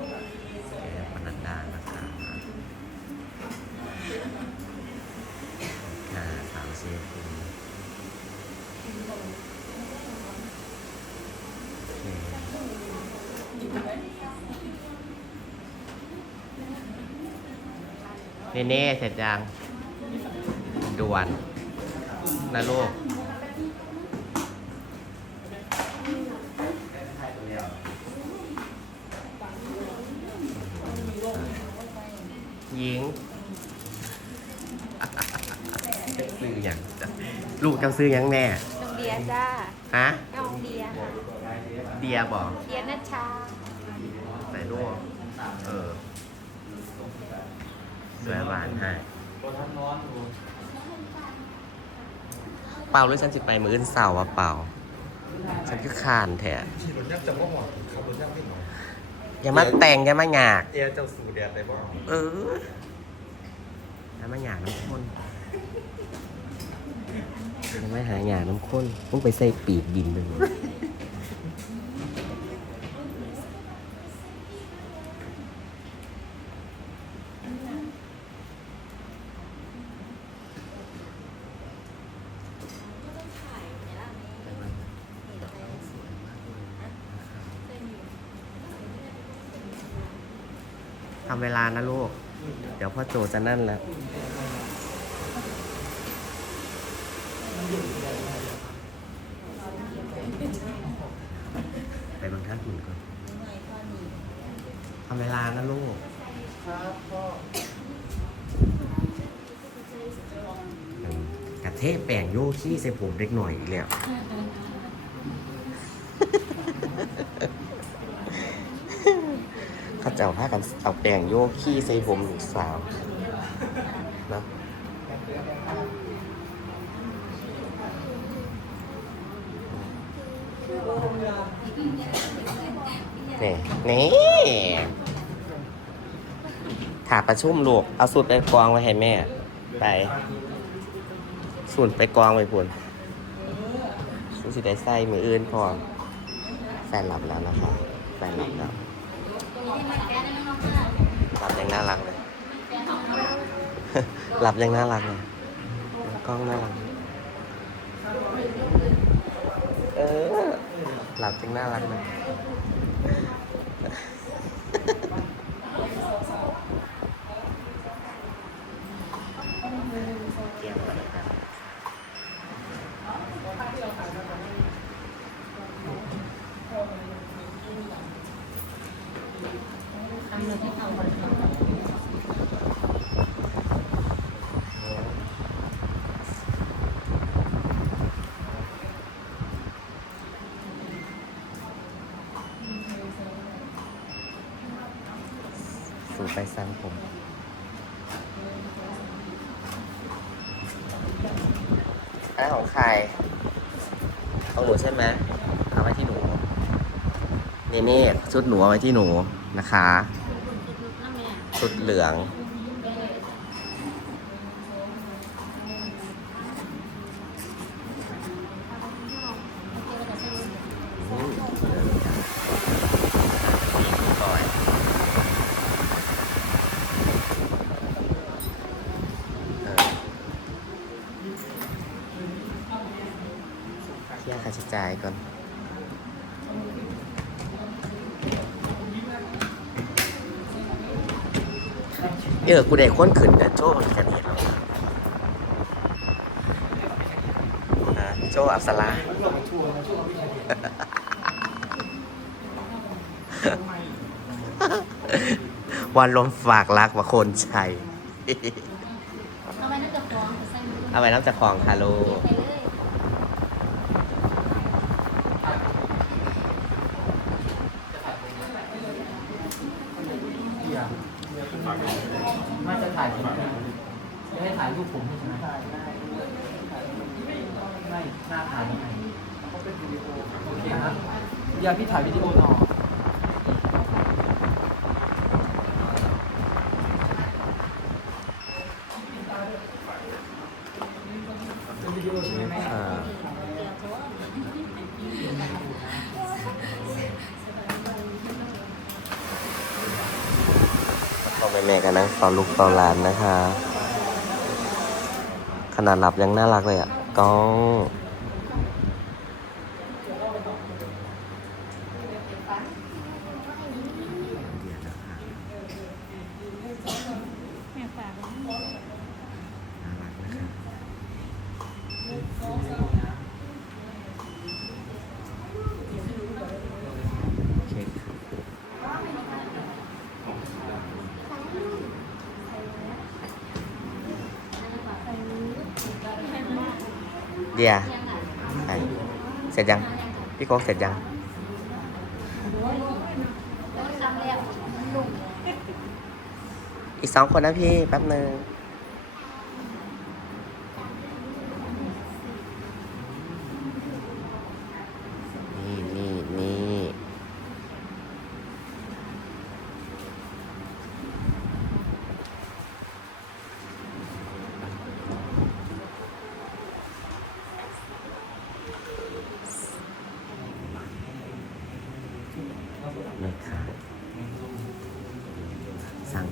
แกปนัดดานะคะค่ะสาวเชียร์คุณโอเคเน่เน่เสร็จยังด่วนนะลูก หญิงซื้ออย่างจ้ะลูกจะซื้อหยังแม่ น้องเดียจ้า ฮะ น้องเดียค่ะเดียบอกเดียนัชชา ใส่ลูกเออ สวยหวานให้เป่าหรือฉันจะไปมืออื่นเสาร์อะเป่า ฉันคือคานแท้ขี่รถยักษ์จะว่าหวังขับรถยักษ์ไม่หน่อย อย่ามาแต่งอย่ามาหยากเอร์เจ้าสู่แดดได้บ่เอออย่ามาหยากน้ำข้นอย่ามาหาหยากน้ำข้นต้องไปใส่ปีกบินเลยทำเวลานะลูก เดี๋ยวพ่อโจจะนั่นแล้ว ไปบางท่านหุ่นก่อนทำเวลานะลูกครับพ่อกระเทศแป่งโยขี้ใส่ผมเล็กหน่อยอีกแล้วเข้าเจ้าพากันเอาแป้งโยขี้ใส่ผมลูกสาวนะนี่นี่ถาประชุมลูก เอาสูตรไปกองไว้ให้แม่ ไป สูตรไปกองไว้พุ่นสูสิได้ใส่มืออื่นพอแฟนหลับแล้วนะคะแฟนหลับแล้ว หลับยังน่ารักเลย หลับยังน่ารักเลยกล้องน่ารัก เออ หลับยังน่ารักเลยเกี่ยวกันนะครับ สูไปสั่งผมอันนั้นของใครของหนูใช่ไหมเอาไว้ที่หนูนี่นี่ชุดหนูเอาไว้ที่หนูนะคะ ชุดเหลือง อืมก่อยเออเคลียร์ค่าใช้ จ่ายก่อนเออกูได้ค้นขึ้นแต่โจ้มันกันเห็นแล้วนะโจ้อับสราวันลมฝากรักว่าคนชัยเอาไว้น่าจะฟ้องใส่มือเอาไว้น้ำจากของคาโล ไปเลย น่าจะถ่ายผมจะให้ถ่ายรูปผมใช่ไหมไม่ หน้าถ่ายโอเคครับอย่าพี่ถ่ายวิดีโอต่อเป็นวิดีโอใช่ไหมแม่อ่าพ่อแม่แม่กันนั่งเฝ้าลูกเฝ้าหลานนะคะ ขนาดหลับยังน่ารักเลยอะก้อง แม่ฝากไว้น่ารักนะคะโอเคค่ะเดียไปเสร็จยัง พี่โก๊กเสร็จยังทำแล้วลุง อีกสองคนนะพี่แป๊บหนึ่ง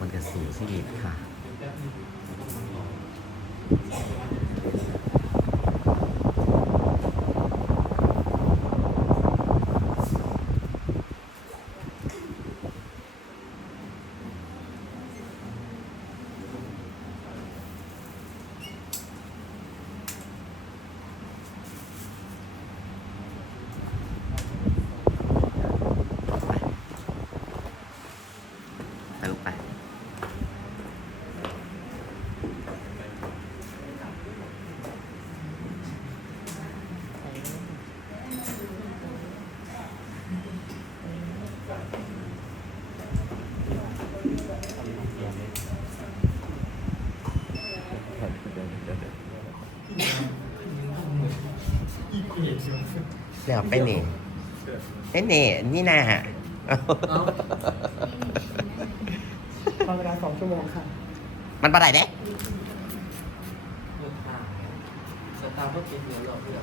มันจะสีชีวิตค่ะ ไปลูกไป เดี๋ยวไปนี่เอ้ยนี่นี่นาฮะตอนเวลาสองชั่วโมงค่ะ มันปลาไหลเด้เลือกทางสตาร์ทก็กินเนื้อหรอกเพื่อน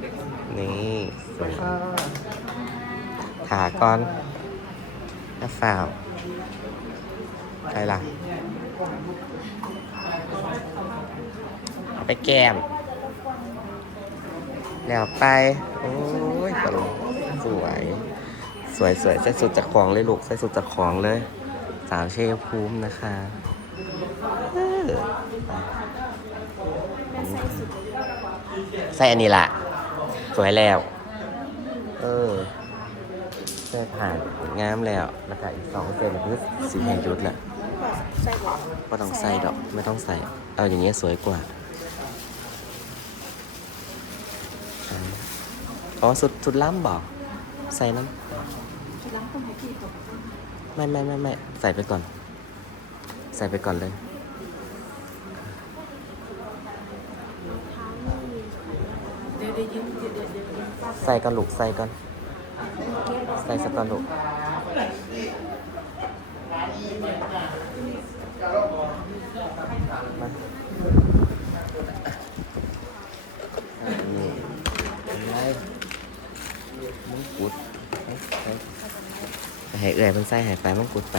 เด็กคนไหนนี่สวยค่ะขาก้อนกระฝ่าวใครล่ะเอา ไปแก้ม แล้วไป โอ้ยตลกสวย สวยสวยใส่สุดจากของเลยลูกใส่สุดจากของเลย สาวเชยภูมินะคะเออใส่อันนี้ล่ะ สวยแล้ว เออใส่ผ่านงามแล้วแล้วก็อีกสองเซนคือสีแห่งยุทธแหละใส่ก่อนไม่ต้องใส่ดอกไม่ต้องใส่ เอาอย่างเงี้ยสวยกว่า อ๋อสุดสุดล้ำบอก ใส่น้กินล้างต้มให้พี่ตกไม่ไม่ไม่ไม่ใส่ไปก่อน ใส่ไปก่อนเลยใส่ก่อนลูกใส่ก่อนใส่สักก่อนลูกมาอะนี่เป็นไรมงกุฎไปไปไป ให้เอื่อยมันใส่ให้ไปมังกุฎไป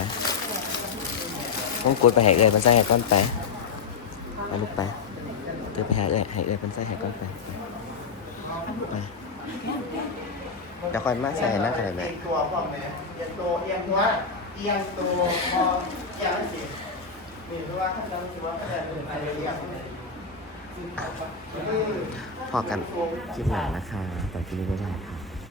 มังกุฎไปให้เอื่อยมันใส่ให้ก้อนไปไปลูกไปเดินไปหาเอื่อยให้เอื่อยมันใส่ให้ก้อนไปไปเดี๋ยวคอยมาใส่หน้าขนาดไหนเอียงตัวพ่อแม่เอียงตัวเอียงตัวเอียงตัวพอเอียงสินี่เพราะว่าขั้นตอนคือว่าขั้นตอนเป็นอะไรเอียงพอกันคลิปหลังนะคะแต่คลิปนี้ไม่ได้ค่ะ